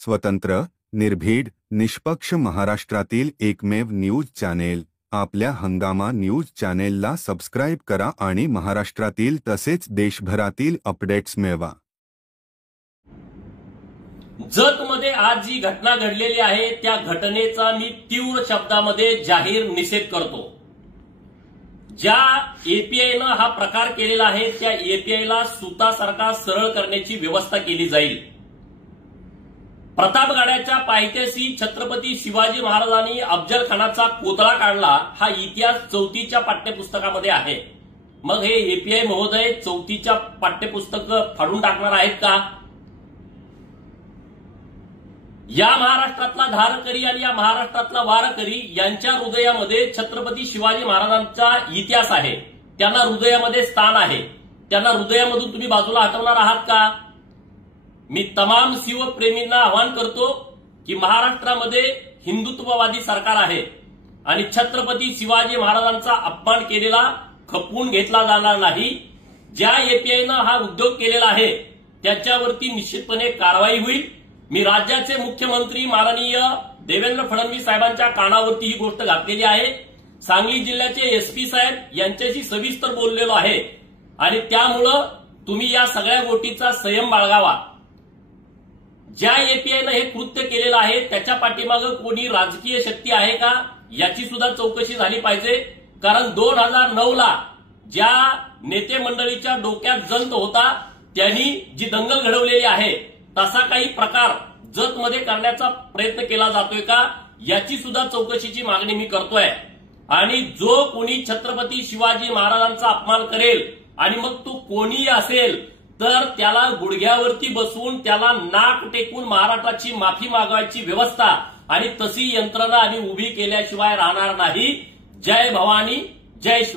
स्वतंत्र, निर्भीड, निष्पक्ष महाराष्ट्रातील एकमेव न्यूज चॅनेल आपल्या हंगामा न्यूज चॅनेलला सबस्क्राइब करा आणि महाराष्ट्रातील तसेच देशभरातील अपडेट्स मिळवा। जतमध्ये आज जी घटना घडलेली आहे त्या घटनेचा मी तीव्र शब्दामध्ये जाहीर निषेध करतो। ज्या एपीआयनं हा प्रकार केलेला आहे त्या एपीआयला सुतासारखा सरळ करण्याची व्यवस्था केली जाईल। प्रतापगडाच्या पायथ्याशी छत्रपती शिवाजी महाराजांनी अफजल खानाचा कोतळा काढला हा इतिहास 4थीच्या पाठ्यपुस्तकामध्ये आहे। मग हे एपीआय महोदय 4थीच्या पाठ्यपुस्तक फाडून टाकणार आहेत का? या महाराष्ट्रातला धारकरी आणि या महाराष्ट्रातला वारकरी यांच्या हृदयामध्ये छत्रपती शिवाजी महाराजांचा इतिहास आहे। त्यांना हृदयामध्ये स्थान आहे। त्यांना हृदयामधून तुम्ही बाजूला हटवणार आहात का? मी तमाम शिवप्रेमींना आवाहन करतो की महाराष्ट्रामध्ये हिंदुत्ववादी सरकार आहे आणि छत्रपती शिवाजी महाराजांचा अपमान केलेला खपवून घेतला जाणार नाही। ज्या एपीआयनं हा उद्योग केलेला आहे त्याच्यावरती निश्चितपणे कारवाई होईल। मी राज्याचे मुख्यमंत्री माननीय देवेंद्र फडणवीस साहेबांच्या कानावरती ही गोष्ट घातलेली आहे। सांगली जिल्ह्याचे एसपी साहेब यांच्याशी सविस्तर बोललेलो आहे आणि त्यामुळं तुम्ही या सगळ्या गोष्टीचा संयम बाळगावा। ज्या एपीआयनं हे कृत्य केलेलं आहे त्याच्या पाठीमागे कोणी राजकीय शक्ती आहे का याची सुद्धा चौकशी झाली पाहिजे। कारण 2009ला ज्या नेते मंडळीच्या डोक्यात जंत होता त्यांनी जी दंगल घडवलेली आहे तसा काही प्रकार जतमध्ये करण्याचा प्रयत्न केला जातोय का याची सुद्धा चौकशीची मागणी मी करतोय। आणि जो कोणी छत्रपती शिवाजी महाराजांचा अपमान करेल आणि मग तो कोणी असेल तर त्याला गुडघ्यावरती बसवून त्याला नाक टेकून महाराष्ट्राची माफी मागवायची व्यवस्था आणि तशी यंत्रणा आम्ही उभी केल्याशिवाय राहणार नाही। जय भवानी, जय